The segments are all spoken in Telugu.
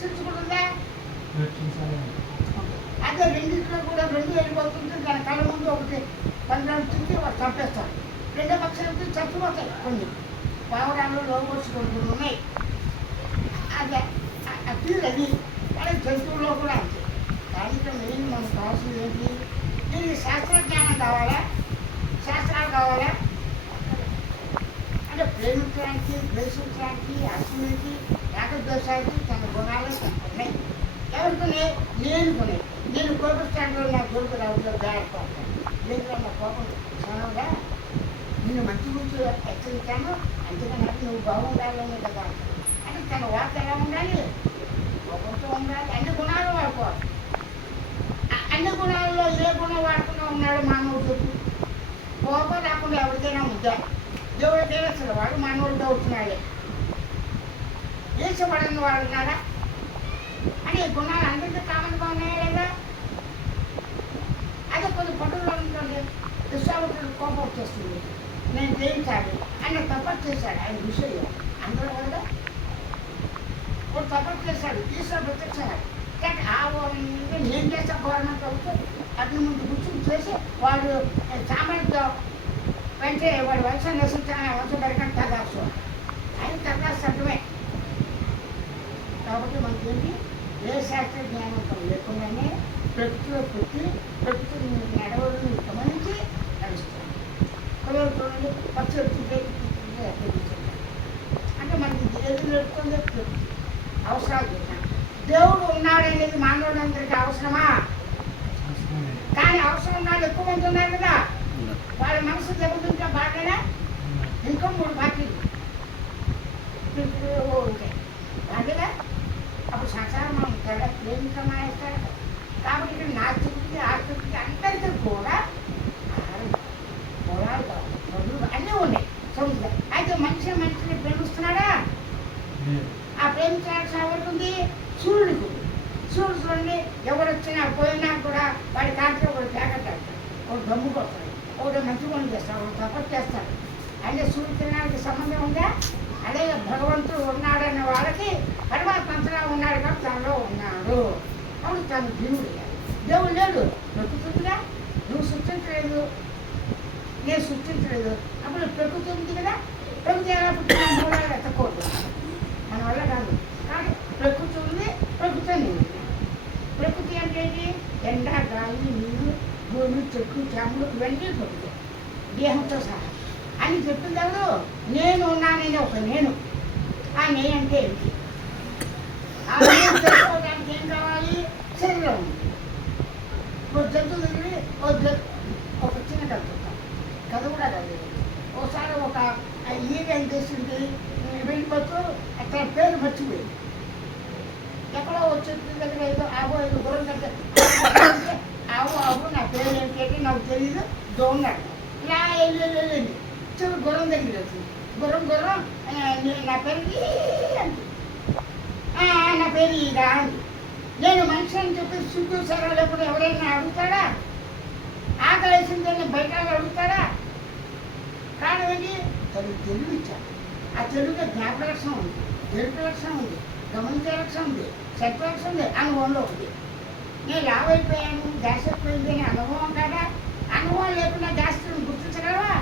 స్విచ్ కూడా ఉందా? అదే రెండింటిలో కూడా రెండు వెళ్ళిపోతుంటే దాని కళ్ళ ముందు ఒకటి 12 చుట్టి వాడు చంపేస్తాడు. రెండో పక్షాలకి చచ్చిపోతాయి కొన్ని పావురాలు లోబోట్స్ కొన్ని ఉన్నాయి. అదే తీరు అది కానీ జంతువుల్లో కూడా అంతే. దాంట్లో మెయిన్ మనకు కావాల్సింది ఏంటి? దీనికి శాస్త్రజ్ఞానం కావాలా, శాస్త్రాలు కావాలా అంటే ప్రేమించడానికి, ద్వేషించడానికి, అసూయకి, ఏకద్వేషానికి తన గుణాలు ఉన్నాయి. ఎవరికొనే నేను కొనే నేను కోపిస్తాను నా కొడుకు రావులో దాడిపోతాను. లేదు నా కోపం క్షణంగా నిన్ను మంచి గురించి హెచ్చరించాను, అంతేకాదు నువ్వు బాగుండాలనే కదా. అంటే తన వార్త ఎలా ఉండాలి? కోపంతో ఉండాలి. అన్ని గుణాలు వాడుకోవాలి. అన్ని గుణాల్లో ఏ గుణం వాడుకున్నా ఉన్నాడు మానవుడు చెప్పు. కోపం రాకుండా ఎవరికైనా ఉందా? దేవుడికైనా అసలు వాడు మానవుడితో వచ్చినాడే. వేసపడని వాడు ఉన్నాడా? అని గుణాలు అందరికీ కామన్గా ఉన్నాయా లేదా? అదే కొన్ని పట్టుదల ఉంటుంది. విశ్వామిత్రుడు కోపం వచ్చేస్తుంది, నేను జయించాలి ఆయన తపస్సు చేశాడు. ఆయన విషయం అందరూ కూడా ఒక తపస్సు చేశాడు, ఈశ్వరు ప్రత్యక్షాడు. కానీ నేను చేసే గవర్నమెంట్ ప్రభుత్వం అగ్ని ముందు కూర్చుని చేసి వాడు సామర్థ్యం వెంటనే వాడి వయసు నశించిన వంశం పెరగడం తదాసు ఆయన తదాసు అర్థమే. కాబట్టి మనకి ఏంటి? ఏ శాస్త్ర జ్ఞానంతో లేకుండానే ప్రకృతిలో పెట్టి ప్రకృతిని నడవడం గమనించి నడుస్తాం. పిల్లలు చూడండి, పక్షి ఎత్తుంటే అంటే మనకి ఏది నేర్పుతుంది? ప్రకృతి అవసరాలు చేశాను. దేవుడు ఉన్నాడనేది మానవులందరికీ అవసరమా? కానీ అవసరం ఉన్నాడు ఎక్కువ మంది ఉన్నారు కదా, వాళ్ళ మనసు దెబ్బతింటే బాగానే ఇంకా 3 పార్టీలు ఉంటాయి బాగా. అప్పుడు సంసారం మనం తెల్ల ప్రేమిక మానేస్తాడు. కాబట్టి ఇక్కడ నాస్తికుడికి ఆస్తికుడికి అందరికీ కూడా పొలాలు కావాలి, అన్నీ ఉన్నాయి సముద్రం. అయితే మనిషిని ప్రేమిస్తున్నాడా? ఆ ప్రేమించాల్సిన ఎవరికి ఉంది? సూర్యుడికి. సూర్యుడు చూడండి, ఎవరు వచ్చినా పోయినా కూడా వాడి కాంట్లో ఒకటి పేకట్టాడు, ఒకటి దమ్ము కొడతాడు, ఒకటి మంచి పనులు చేస్తాడు, ఒకటి తపస్సు చేస్తాడు. అంటే సూర్యకిరణానికి సంబంధం ఉందా? అదే భగవంతుడు ఉన్నాడనే వాళ్ళకి పరమాత్మ అంతలా ఉన్నాడు కాబట్టి తనలో ఉన్నాడు. అప్పుడు తను జీవుడు. దేవుడు లేడు, ప్రకృతిగా నువ్వు సృష్టించలేదు, నేను సృష్టించలేదు. అప్పుడు ప్రకృతి ఉంది కదా, ప్రకృతి ఎలా పుట్టిన మూలాలు ఎత్తకూడదు, మన వల్ల కాదు. కానీ ప్రకృతి ఉంది, ప్రకృతి ఉంది. ప్రకృతి అంటే ఏంటి? ఎండ, గాలి, నీరు, భూమి, చెట్లు, చేమలు ఇవన్నీ ప్రకృతి దేహంతో సహా అని చెప్పింది ఎవరు? నేను ఉన్నానని ఒక నేను. ఆ నేను అంటే ఏంటి? ఆ నేను తెలుసుకోవడానికి ఏం కావాలి? శరీరం ఉంది. ఒక జంతువు దగ్గర ఒక చిన్న కథ కూడా కాదు. ఒకసారి ఒక ఈగ ఏం చేసింది, వెళ్ళిపోతూ అక్కడ పేరు మర్చిపోయింది. ఎక్కడో చెట్టు దగ్గర ఏదో ఏదో గుర్రం దగ్గర ఆవు నా పేరు ఏంటంటే నాకు తెలియదు దోన్నాడు. ఇలా వెళ్ళి చిన్న గుర్రం దగ్గర వచ్చింది. గుర్రం నా పేరు అంది. నా పేరు ఈగా అంది. నేను మనిషి అని చెప్పి సిగ్గు సరే లేకుండా ఎవరైనా అడుగుతాడా? ఆకలి వేసిందని బయట అడుగుతాడా? కారణం ఏంటి? తెలుగు ఇచ్చాడు. ఆ తెలుగులో జ్ఞాపక లక్షణం ఉంది, తెలుగు లక్షణం ఉంది, గమనించే లక్షణం ఉంది, శక్తి లక్షణం ఉంది, అనుభవంలో ఉంది. నేను లావైపోయాను, గ్యాస్ అయిపోయింది అని అనుభవం కదా. అనుభవం లేకుండా గ్యాస్ గుర్తించగలవా?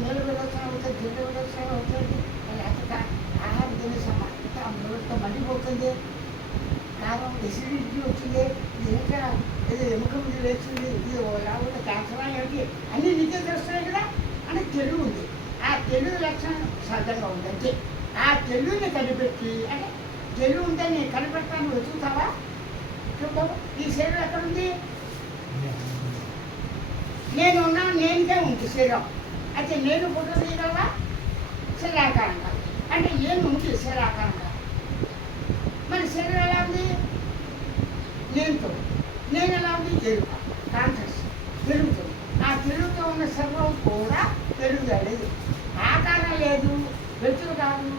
నీళ్ళు విరోచన అవుతుంది, జిల్లు విరోచన అవుతుంది, లేకపోతే ఆహారం తినేసామా నోటితో మండిపోతుంది, కారం ఎసిడిటీ వచ్చింది, ఇది ఇంకా ఇది ఎముక ముందు లేచింది, ఇది లేకపోతే క్యాన్సర్ ఏమిటి అన్నీ నీకే తెలుస్తున్నాయి కదా అని తెలుగు ఉంది. ఆ తెలుగు లక్షణం సహజంగా ఉంది అంతే. ఆ తెలుగుని కనిపెట్టి అంటే తెలుగు ఉంటే నేను కనిపెడతాను వెతుకుతావా? చూద్దాం. ఈ శరీరం ఎక్కడుంది? నేను ఉన్నాను, నేనుకే ఉంది శరీరం. అయితే నేను ఫోటో తీయగలవా? శరీరాకారంగా అంటే నేను ఉంది శరీరాకారంగా. మరి శరీరం ఎలా ఉంది? నేనుతో. నేను ఎలా ఉంది? ఎరుక, కాన్షియస్, తెలుగుతుంది. ఆ తెలుగుతో ఉన్న సర్వం కూడా తెలుగు లేదు. ఆకారం లేదు, వెతులు కాదు,